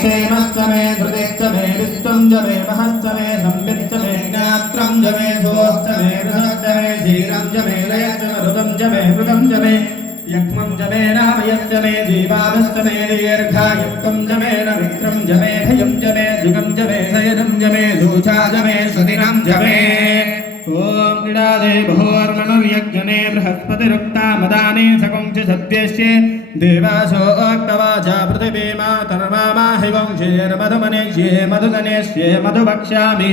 क्षेमश्च मे धृतिश्च मे विश्वं च मे महश्च मे संविच्च मे ज्ञात्रं च मे सोश्च मे बृहश्च मे क्षीरं च मे लयश्च मे ऋतं च मे मृतं च मे यक्मं च मे नामयश्च मे जीवादश्च मे दीर्घायुक्तं च मे नवित्रं च मे भयं च मे जुगं च मे शयनं च मे सूचा च मे सुदिनं च मे ओम इडादे भोर्नमव्यज्ञने बृहस्पतिरुक्ता मदाने सकुंच सद्यस्ये देवासो अक्तवाचा पृथिवी मातर्मा हिवंशेर्मधुमनेष्ये मधुगनेष्ये मधुभक्ष्यामि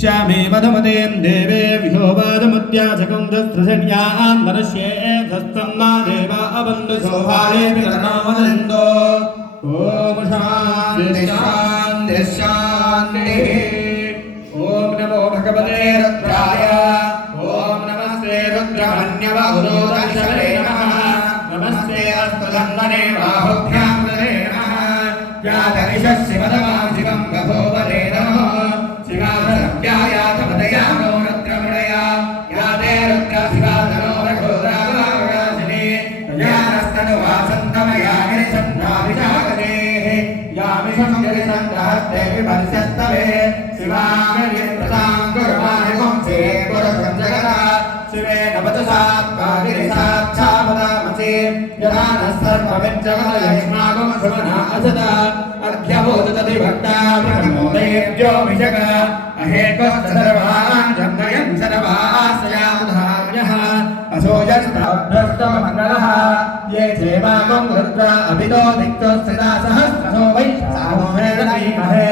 श्यामे मधुमतीं देवेभ्यो वादमुद्याचकुंदस्त्रसन्यां मनुष्ये धस्तं मा देवा अबन्धुसौभाले विकर्णो वदन्तो ओम शान्ति शान्ति शान्तिः ओम नमो भगवते रुद्राय ओम नमस्ते रुद्रमन्यवगुरोदर्शने नमः नमस्ते अस्तु धन्वने बाहुभ्यां वदने नमः यादरिषः शिवतमां शिवं बभूवते नमः शिवासभ्यायातपदयामो रुद्रमृडया याते रुद्रशिवातनो रघोरागाशिनी यानस्तनुवासन्तमया गिरिचन्द्राभिषाकतेः यामिषं गिरिचन्द्रहस्ते विभर्षस्तवे शिवाङ्गलिप्रदां गुरुमाहिवंसे गुरुसञ्जगता शिवे नवतसात्कागिरिसाक्षापदामसि यदा नः सर्वमिज्जगदयक्ष्मागं सुमना असदा अर्घ्यभूतदिभक्ता ब्रह्मोदयेभ्यो विजग अहेकश्च सर्वान् जन्मयन् सर्वाश्रयामुधाम्यः असोजस्ताभ्यस्तमङ्गलः ये क्षेमागं रुद्रा अभितो दिक्तो स्थिता सहस्रसो वैशाखो मे दधीमहे